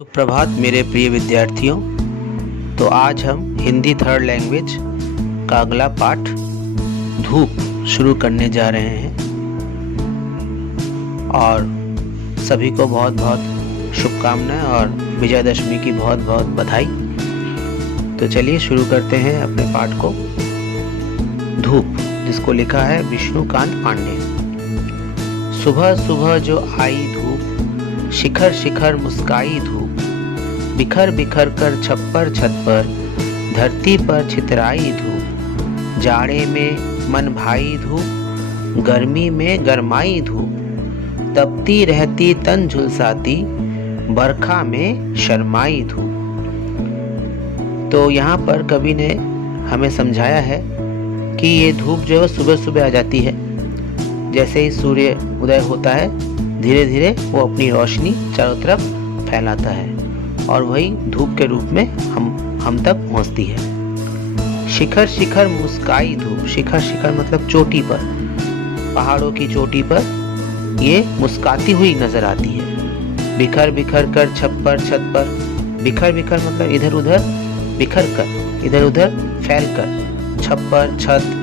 सुप्रभात मेरे प्रिय विद्यार्थियों। तो आज हम हिंदी थर्ड लैंग्वेज का अगला पाठ धूप शुरू करने जा रहे हैं और सभी को बहुत बहुत शुभकामनाएं और विजयदशमी की बहुत बहुत बधाई। तो चलिए शुरू करते हैं अपने पाठ को। धूप, जिसको लिखा है विष्णुकांत पांडे। सुबह सुबह जो आई धूप, शिखर शिखर मुस्काई धूप, बिखर बिखर कर छप्पर छत पर, धरती पर छितराई धूप। जाड़े में मन भाई धूप, गर्मी में गरमाई धूप, तपती रहती तन झुलसाती, बरखा में शर्माई धूप। तो यहाँ पर कवि ने हमें समझाया है कि ये धूप जो है सुबह सुबह आ जाती है। जैसे ही सूर्य उदय होता है, धीरे धीरे वो अपनी रोशनी चारों तरफ फैलाता है और वही धूप के रूप में हम तक पहुंचती है। शिखर शिखर मुस्काई धूप, शिखर शिखर मतलब चोटी पर, पहाड़ों की चोटी पर ये मुस्काती हुई नजर आती है। बिखर बिखर कर छप्पर छत पर, बिखर बिखर मतलब इधर उधर बिखर कर, इधर उधर फैल कर, छप्पर छत,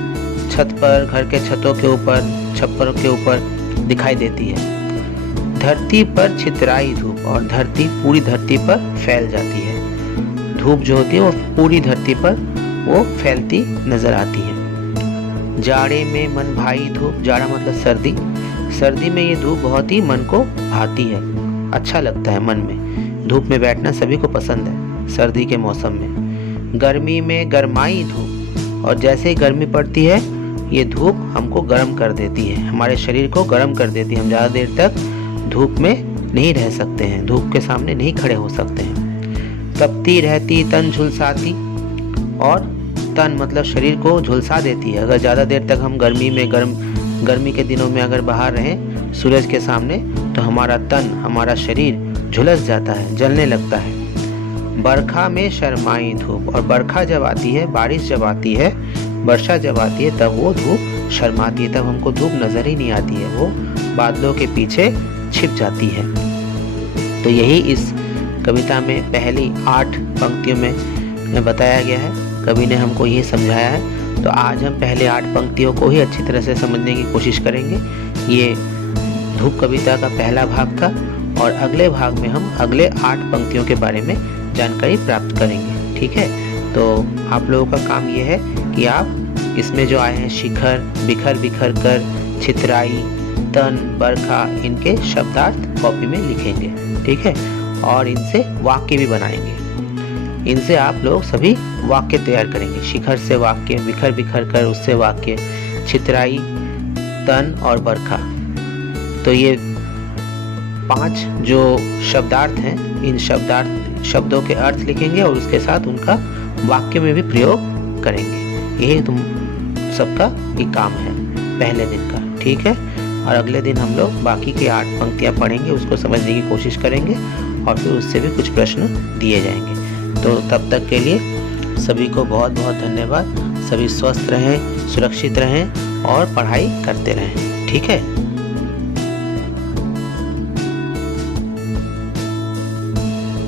छत पर, घर के छतों के ऊपर, छप्परों के ऊपर दिखाई देती है। धरती पर छितराई धूप, और धरती पूरी धरती पर फैल जाती है। धूप जो होती है वो पूरी धरती पर वो फैलती नजर आती है। जाड़े में मन भाई धूप, जाड़ा मतलब सर्दी, सर्दी में ये धूप बहुत ही मन को भाती है, अच्छा लगता है मन में। धूप में बैठना सभी को पसंद है सर्दी के मौसम में। गर्मी में गरमाई धूप, और जैसे ही गर्मी पड़ती है ये धूप हमको गर्म कर देती है, हमारे शरीर को गर्म कर देती है। हम ज़्यादा देर तक धूप में नहीं रह सकते हैं, धूप के सामने नहीं खड़े हो सकते हैं। तपती रहती तन झुलसाती, और तन मतलब शरीर को झुलसा देती है। अगर ज़्यादा देर तक हम गर्मी के दिनों में अगर बाहर रहें सूरज के सामने, तो हमारा तन, हमारा शरीर झुलस जाता है, जलने लगता है। बरखा में शर्माई धूप, और बरखा जब आती है, बारिश जब आती है, वर्षा जब आती है, तब वो धूप शर्माती है, तब हमको धूप नजर ही नहीं आती है, वो बादलों के पीछे छिप जाती है। तो यही इस कविता में पहली 8 पंक्तियों में बताया गया है। कवि ने हमको ये समझाया है। तो आज हम पहले 8 पंक्तियों को ही अच्छी तरह से समझने की कोशिश करेंगे। ये धूप कविता का पहला भाग था, और अगले भाग में हम अगले 8 पंक्तियों के बारे में जानकारी प्राप्त करेंगे। ठीक है, तो आप लोगों का काम ये है कि आप इसमें जो आए हैं शिखर, बिखर बिखर कर, छितराई, तन, बरखा, इनके शब्दार्थ कॉपी में लिखेंगे। ठीक है, और इनसे वाक्य भी बनाएंगे। इनसे आप लोग सभी वाक्य तैयार करेंगे। शिखर से वाक्य, बिखर बिखर कर उससे वाक्य, छितराई, तन और बरखा। तो ये 5 जो शब्दार्थ हैं, इन शब्दों के अर्थ लिखेंगे और उसके साथ उनका वाक्य में भी प्रयोग करेंगे। यही तुम सबका एक काम है पहले दिन का। ठीक है, और अगले दिन हम लोग बाकी की 8 पंक्तियां पढ़ेंगे, उसको समझने की कोशिश करेंगे और फिर उससे भी कुछ प्रश्न दिए जाएंगे। तो तब तक के लिए सभी को बहुत बहुत धन्यवाद। सभी स्वस्थ रहें, सुरक्षित रहें और पढ़ाई करते रहें। ठीक है।